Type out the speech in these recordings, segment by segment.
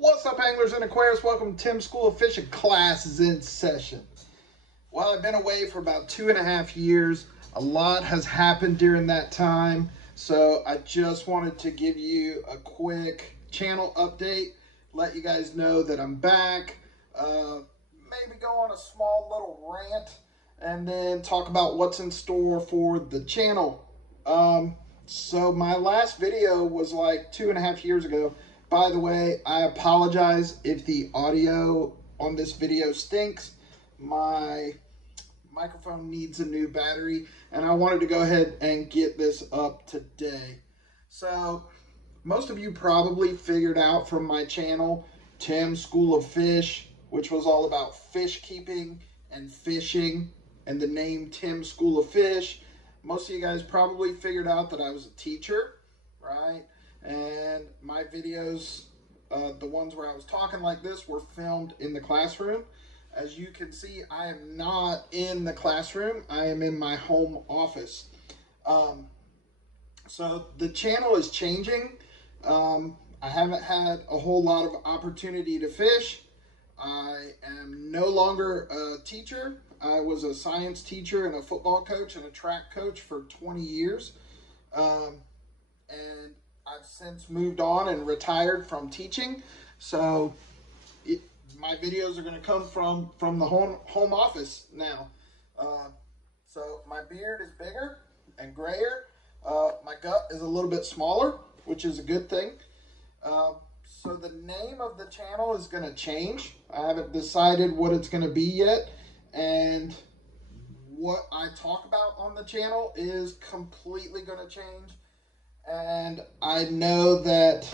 What's up, anglers and aquarists? Welcome to Tim's School of Fishing. Class is in session. Well, I've been away for about 2.5 years. A lot has happened during that time, so I just wanted to give you a quick channel update, let you guys know that I'm back, maybe go on a small little rant, and then talk about what's in store for the channel. So my last video was like 2.5 years ago. By the way, I apologize if the audio on this video stinks. My microphone needs a new battery, and I wanted to go ahead and get this up today. So, most of you probably figured out from my channel, Tim's School of Fish, which was all about fish keeping and fishing, and the name Tim's School of Fish. Most of you guys probably figured out that I was a teacher, right? And my videos, the ones where I was talking like this, were filmed in the classroom. As you can see, I am not in the classroom. I am in my home office. So the channel is changing. I haven't had a whole lot of opportunity to fish. I am no longer a teacher. I was a science teacher and a football coach and a track coach for 20 years. And I've since moved on and retired from teaching. So my videos are going to come from the home office now. So my beard is bigger and grayer. My gut is a little bit smaller, which is a good thing. So the name of the channel is going to change. I haven't decided what it's going to be yet. And what I talk about on the channel is completely going to change. And I know that,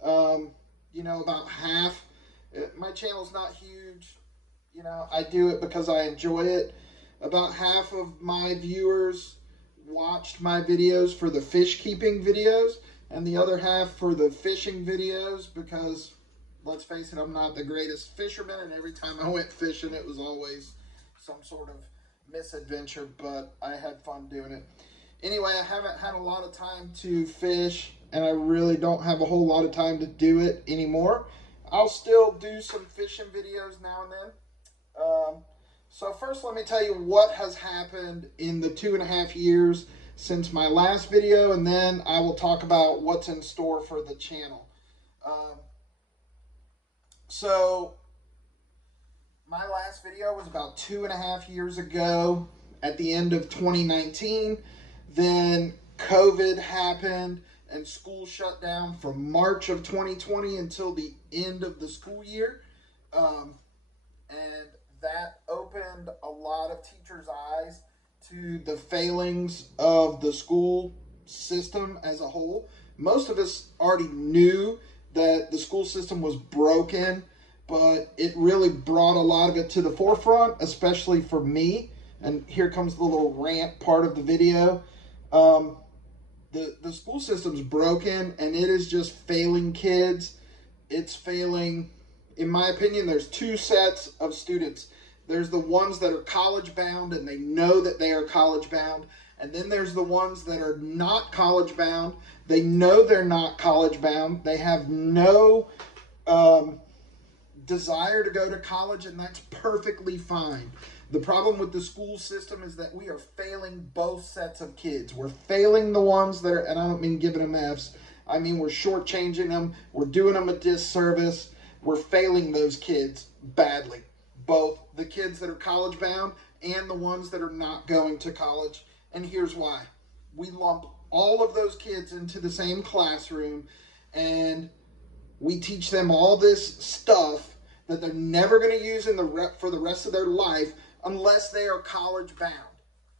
about half, my channel's not huge. I do it because I enjoy it. About half of my viewers watched my videos for the fish keeping videos, and the other half for the fishing videos because, let's face it, I'm not the greatest fisherman, and every time I went fishing, it was always some sort of misadventure, but I had fun doing it. Anyway, I haven't had a lot of time to fish, and I really don't have a whole lot of time to do it anymore. I'll still do some fishing videos now and then. So first, let me tell you what has happened in the 2.5 years since my last video, and then I will talk about what's in store for the channel. So my last video was about 2.5 years ago at the end of 2019. Then COVID happened and school shut down from March of 2020 until the end of the school year. And that opened a lot of teachers' eyes to the failings of the school system as a whole. Most of us already knew that the school system was broken, but it really brought a lot of it to the forefront, especially for me. And here comes the little rant part of the video. The school system's broken, and it is just failing kids. It's failing, in my opinion, there's two sets of students. There's the ones that are college bound, and they know that they are college bound. And then there's the ones that are not college bound. They know they're not college bound. They have no desire to go to college, and that's perfectly fine. The problem with the school system is that we are failing both sets of kids. We're failing the ones that are, and I don't mean giving them Fs, I mean we're shortchanging them, we're doing them a disservice, we're failing those kids badly. Both the kids that are college bound and the ones that are not going to college. And here's why. We lump all of those kids into the same classroom, and we teach them all this stuff that they're never going to use for the rest of their life unless they are college bound.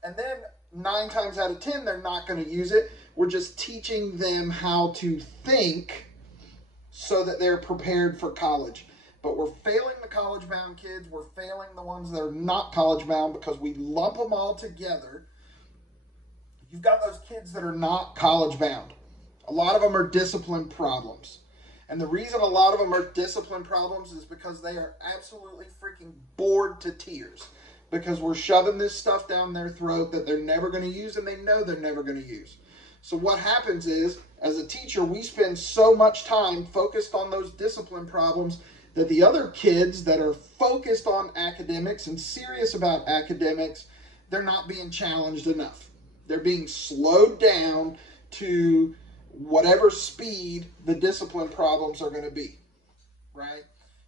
And then 9 times out of 10, they're not going to use it. We're just teaching them how to think so that they're prepared for college. But we're failing the college bound kids. We're failing the ones that are not college bound because we lump them all together. You've got those kids that are not college bound. A lot of them are discipline problems. And the reason a lot of them are discipline problems is because they are absolutely freaking bored to tears. Because we're shoving this stuff down their throat that they're never going to use, and they know they're never going to use. So what happens is, as a teacher, we spend so much time focused on those discipline problems that the other kids that are focused on academics and serious about academics, they're not being challenged enough. They're being slowed down to whatever speed the discipline problems are going to be, right?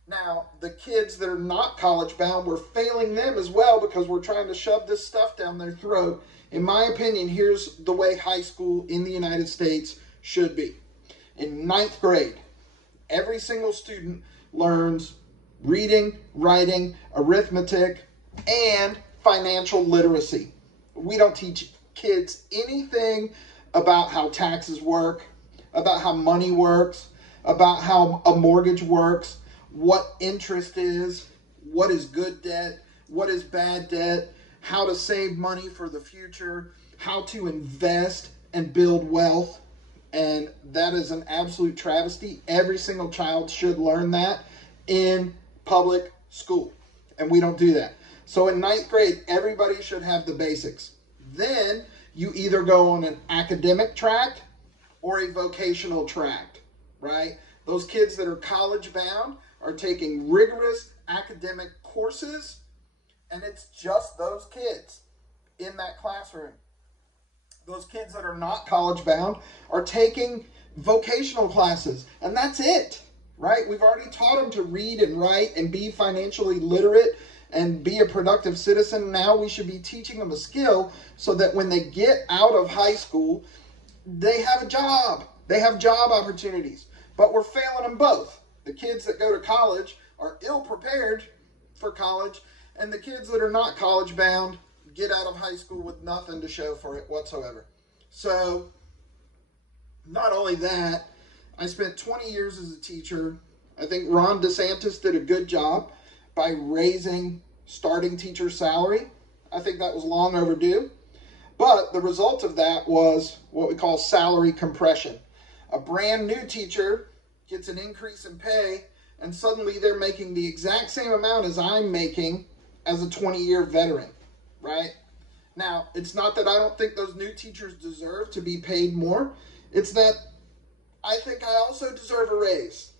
Now, the kids that are not college bound, we're failing them as well because we're trying to shove this stuff down their throat. In my opinion, here's the way high school in the United States should be. In 9th grade, every single student learns reading, writing, arithmetic, and financial literacy. We don't teach kids anything about how taxes work, about how money works, about how a mortgage works, what interest is, what is good debt, what is bad debt, how to save money for the future, how to invest and build wealth. And that is an absolute travesty. Every single child should learn that in public school. And we don't do that. So in 9th grade, everybody should have the basics. Then you either go on an academic track or a vocational track, right? Those kids that are college bound are taking rigorous academic courses, and it's just those kids in that classroom. Those kids that are not college bound are taking vocational classes, and that's it, right? We've already taught them to read and write and be financially literate and be a productive citizen. Now we should be teaching them a skill so that when they get out of high school, they have a job. They have job opportunities. But we're failing them both. The kids that go to college are ill prepared for college, and the kids that are not college bound get out of high school with nothing to show for it whatsoever. So, not only that, I spent 20 years as a teacher. I think Ron DeSantis did a good job by raising starting teacher salary. I think that was long overdue. But the result of that was what we call salary compression. A brand new teacher gets an increase in pay, and suddenly they're making the exact same amount as I'm making as a 20-year veteran, right? Now, it's not that I don't think those new teachers deserve to be paid more. It's that I think I also deserve a raise,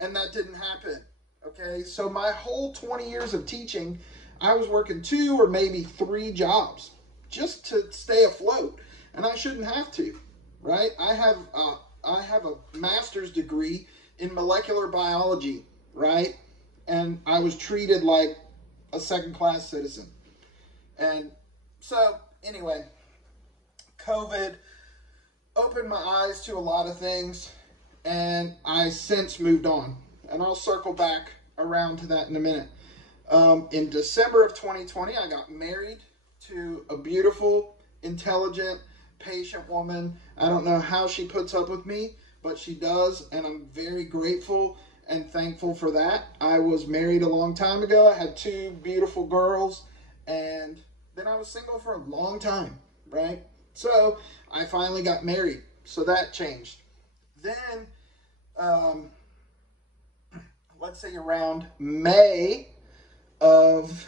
and that didn't happen, okay? So my whole 20 years of teaching, I was working 2 or maybe 3 jobs just to stay afloat, and I shouldn't have to, right? I have a master's degree in molecular biology, right? And I was treated like a second-class citizen. And so, anyway, COVID opened my eyes to a lot of things, and I since moved on. And I'll circle back around to that in a minute. In December of 2020, I got married to a beautiful, intelligent, patient woman. I don't know how she puts up with me, but she does, and I'm very grateful and thankful for that. I was married a long time ago. I had 2 beautiful girls, and then I was single for a long time, right? So I finally got married, so that changed. Then, let's say around May of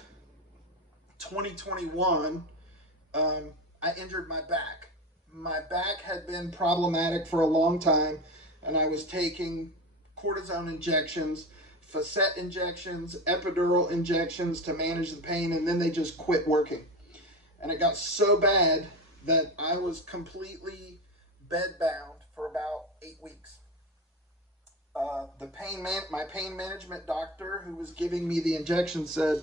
2021, I injured my back. My back had been problematic for a long time, and I was taking cortisone injections, facet injections, epidural injections to manage the pain, and then they just quit working. And it got so bad that I was completely bedbound for about 8 weeks. My pain management doctor who was giving me the injection said,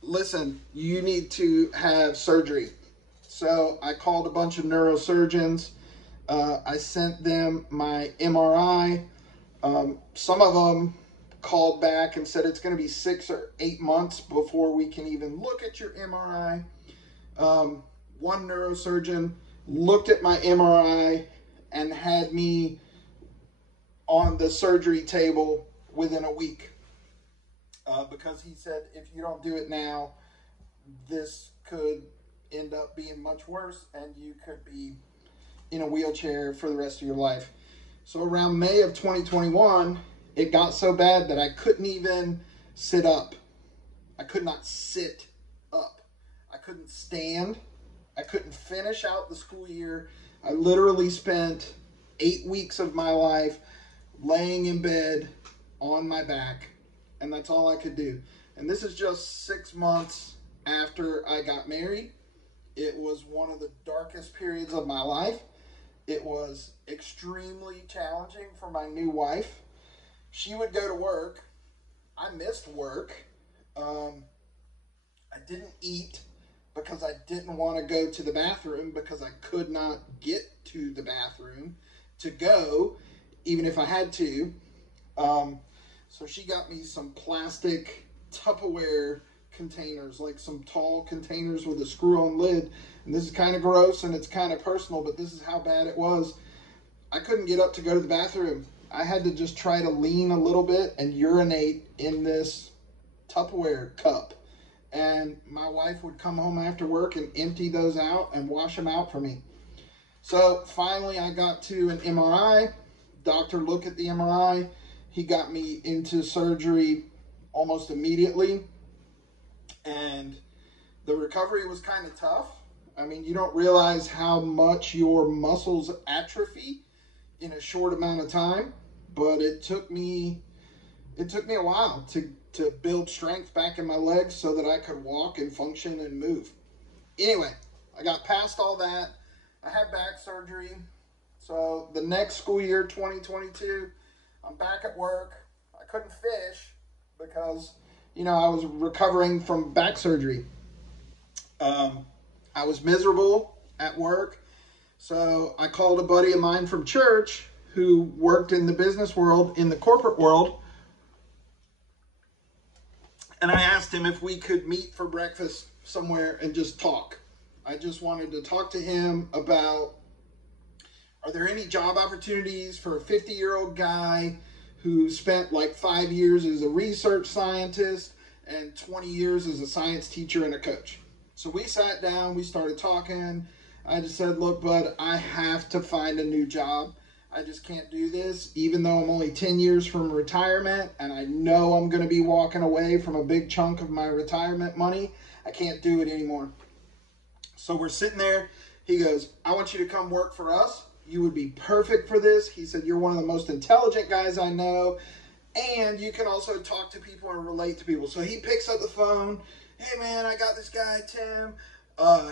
listen, you need to have surgery. So I called a bunch of neurosurgeons. I sent them my MRI. Some of them called back and said it's going to be 6 or 8 months before we can even look at your MRI. One neurosurgeon looked at my MRI and had me on the surgery table within a week. Because he said, if you don't do it now, this could end up being much worse and you could be in a wheelchair for the rest of your life. So around May of 2021, it got so bad that I couldn't even sit up. I could not sit up. I couldn't stand. I couldn't finish out the school year. I literally spent 8 weeks of my life laying in bed on my back, and that's all I could do. And this is just 6 months after I got married. It was one of the darkest periods of my life. It was extremely challenging for my new wife. She would go to work. I missed work. I didn't eat because I didn't want to go to the bathroom because I could not get to the bathroom to go, even if I had to. So she got me some plastic Tupperware containers, like some tall containers with a screw-on lid. And this is kind of gross and it's kind of personal, but this is how bad it was. I couldn't get up to go to the bathroom. I had to just try to lean a little bit and urinate in this Tupperware cup. And my wife would come home after work and empty those out and wash them out for me. So finally I got to an MRI. Doctor looked at the MRI. He got me into surgery almost immediately. And the recovery was kind of tough. I mean, you don't realize how much your muscles atrophy in a short amount of time, but it took me a while to build strength back in my legs so that I could walk and function and move. Anyway, I got past all that. I had back surgery. So the next school year, 2022, I'm back at work. I couldn't fish because, you know, I was recovering from back surgery. I was miserable at work. So I called a buddy of mine from church who worked in the business world, in the corporate world. And I asked him if we could meet for breakfast somewhere and just talk. I just wanted to talk to him about, are there any job opportunities for a 50-year-old guy who spent like 5 years as a research scientist and 20 years as a science teacher and a coach? So we sat down, we started talking. I just said, look, bud, I have to find a new job. I just can't do this, even though I'm only 10 years from retirement and I know I'm going to be walking away from a big chunk of my retirement money. I can't do it anymore. So we're sitting there. He goes, I want you to come work for us. You would be perfect for this. He said, you're one of the most intelligent guys I know. And you can also talk to people and relate to people. So he picks up the phone. Hey, man, I got this guy, Tim.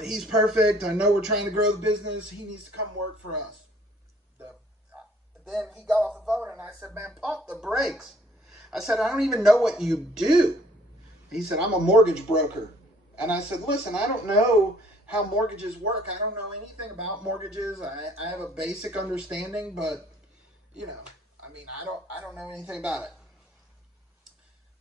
He's perfect. I know we're trying to grow the business. He needs to come work for us. Then he got off the phone and I said, man, pump the brakes. I said, I don't even know what you do. He said, I'm a mortgage broker. And I said, listen, I don't know how mortgages work. I don't know anything about mortgages. I have a basic understanding, but, you know, I mean, I don't know anything about it.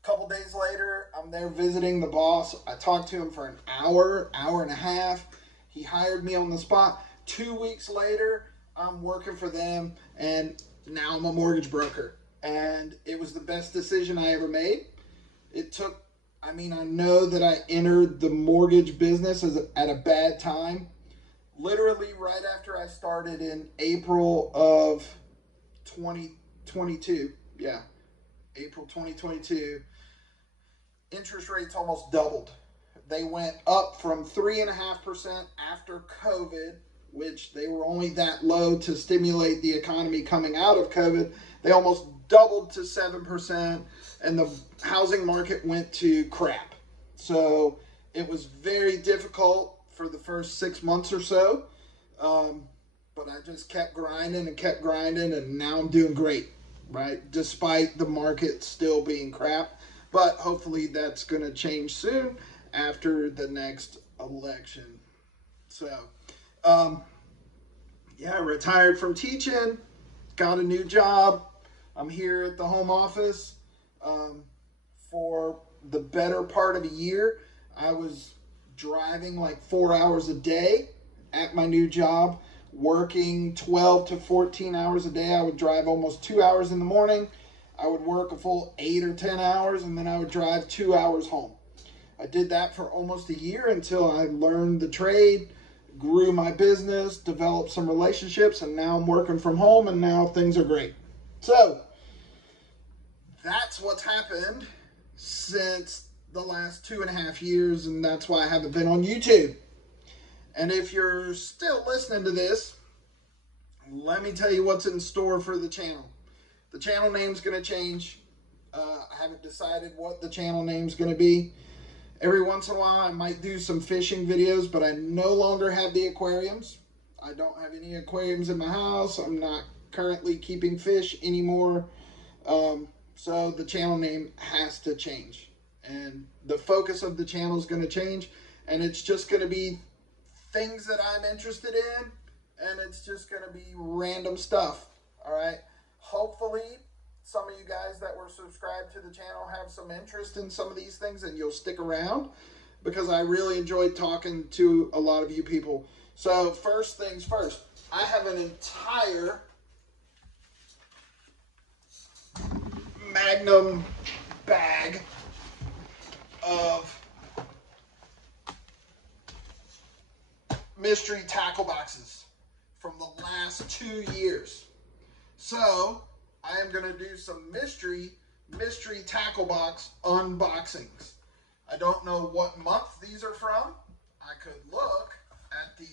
A couple days later, I'm there visiting the boss. I talked to him for an hour and a half. He hired me on the spot. 2 weeks later, I'm working for them, and now I'm a mortgage broker. And it was the best decision I ever made. It took, I mean, I know that I entered the mortgage business at a bad time. Literally right after I started in April of 2022. Yeah, April 2022. Interest rates almost doubled. They went up from 3.5% after COVID, which they were only that low to stimulate the economy coming out of COVID. They almost doubled to 7%, and the housing market went to crap. So it was very difficult for the first 6 months or so, but I just kept grinding, and now I'm doing great, right? Despite the market still being crap, but hopefully that's going to change soon after the next election. So, yeah, retired from teaching, got a new job. I'm here at the home office for the better part of a year. I was driving like 4 hours a day at my new job, working 12 to 14 hours a day. I would drive almost 2 hours in the morning. I would work a full 8 or 10 hours, and then I would drive 2 hours home. I did that for almost a year until I learned the trade, grew my business, developed some relationships, and now I'm working from home, and now things are great. So that's what's happened since the last 2.5 years, and that's why I haven't been on YouTube. And if you're still listening to this, let me tell you what's in store for the channel. The channel name's going to change. I haven't decided what the channel name's going to be. Every once in a while, I might do some fishing videos, but I no longer have the aquariums. I don't have any aquariums in my house. I'm not currently keeping fish anymore. So the channel name has to change. And the focus of the channel is going to change. And it's just going to be things that I'm interested in. And it's just going to be random stuff. All right. Hopefully, some of you guys that were subscribed to the channel have some interest in some of these things and you'll stick around, because I really enjoyed talking to a lot of you people. So first things first, I have an entire Magnum bag of mystery tackle boxes from the last 2 years. So I am going to do some mystery tackle box unboxings. I don't know what month these are from. I could look at the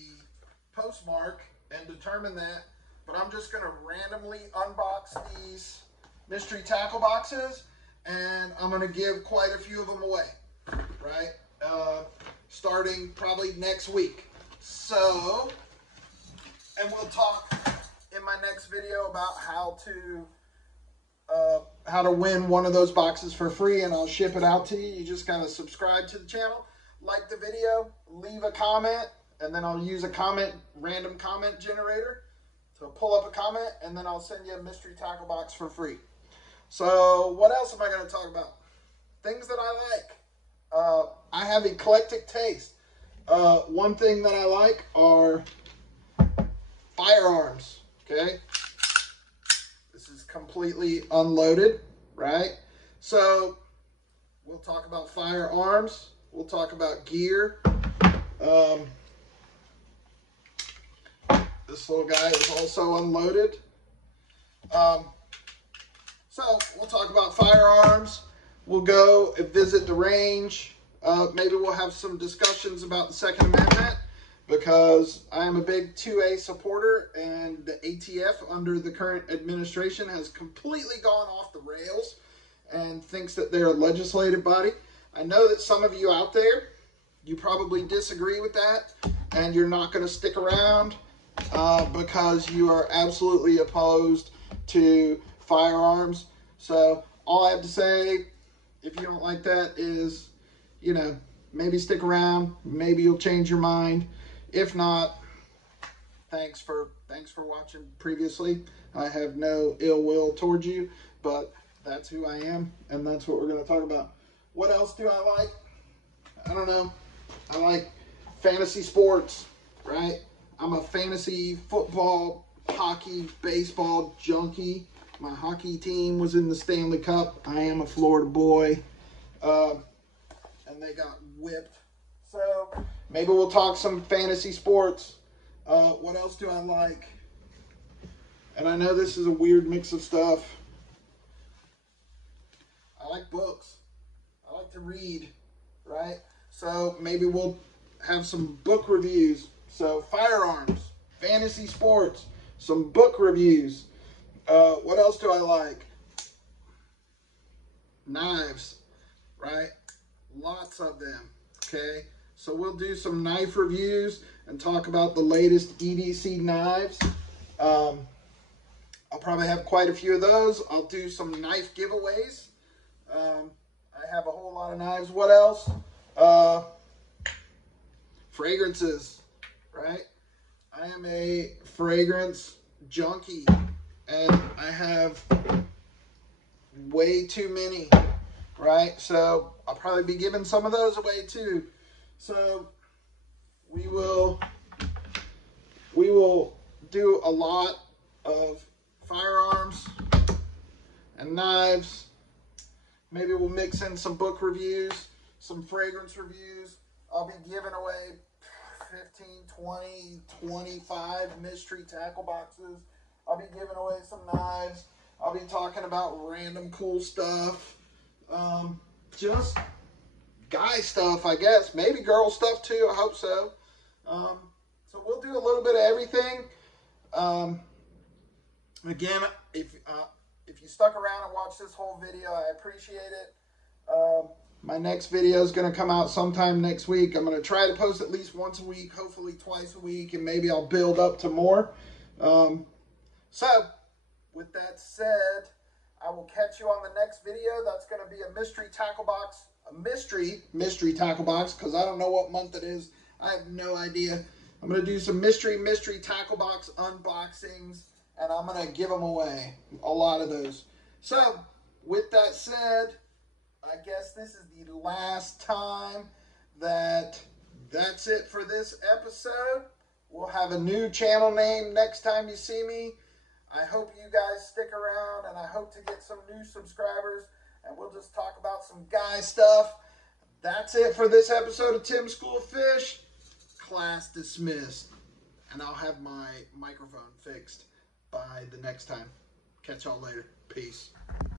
postmark and determine that, but I'm just going to randomly unbox these mystery tackle boxes, and I'm going to give quite a few of them away, right? Starting probably next week. So, and we'll talk in my next video about how to win one of those boxes for free, and I'll ship it out to you. You just kind of subscribe to the channel, like the video, leave a comment, and then I'll use a random comment generator to pull up a comment, and then I'll send you a mystery tackle box for free. So what else am I going to talk about? Things that I like. I have eclectic taste. One thing that I like are firearms. Okay, this is completely unloaded, right? So we'll talk about firearms. We'll talk about gear. This little guy is also unloaded. So we'll talk about firearms. We'll go and visit the range. Maybe we'll have some discussions about the Second Amendment, because I am a big 2A supporter, and the ATF under the current administration has completely gone off the rails and thinks that they're a legislative body. I know that some of you out there, you probably disagree with that, and you're not going to stick around because you are absolutely opposed to firearms. So all I have to say, if you don't like that, is, you know, maybe stick around. Maybe you'll change your mind. If not, thanks for watching previously. I have no ill will towards you, but that's who I am, and that's what we're going to talk about. What else do I like? I don't know. I like fantasy sports, right? I'm a fantasy football, hockey, baseball junkie. My hockey team was in the Stanley Cup. I am a Florida boy, and they got whipped. So maybe we'll talk some fantasy sports. What else do I like? And I know this is a weird mix of stuff. I like books. I like to read, right? So maybe we'll have some book reviews. So firearms, fantasy sports, some book reviews. What else do I like? Knives, right? Lots of them, okay? So we'll do some knife reviews and talk about the latest EDC knives. I'll probably have quite a few of those. I'll do some knife giveaways. I have a whole lot of knives. What else? Fragrances, right? I am a fragrance junkie, and I have way too many, right? So I'll probably be giving some of those away too. So we will do a lot of firearms and knives. Maybe we'll mix in some book reviews, some fragrance reviews. I'll be giving away 15, 20, 25 mystery tackle boxes. I'll be giving away some knives. I'll be talking about random cool stuff. Just guy stuff, I guess. Maybe girl stuff too. I hope so. So we'll do a little bit of everything. Again, if you stuck around and watched this whole video, I appreciate it. My next video is going to come out sometime next week. I'm going to try to post at least once a week, hopefully twice a week, and maybe I'll build up to more. So, with that said, I will catch you on the next video. That's going to be a mystery tackle box, a mystery tackle box, because I don't know what month it is. I have no idea. I'm going to do some mystery tackle box unboxings, and I'm going to give them away, a lot of those. So, with that said, I guess this is the last time that's it for this episode. We'll have a new channel name next time you see me. I hope you guys stick around, and I hope to get some new subscribers, and we'll just talk about some guy stuff. That's it for this episode of Tim's School of Fish. Class dismissed. And I'll have my microphone fixed by the next time. Catch y'all later. Peace.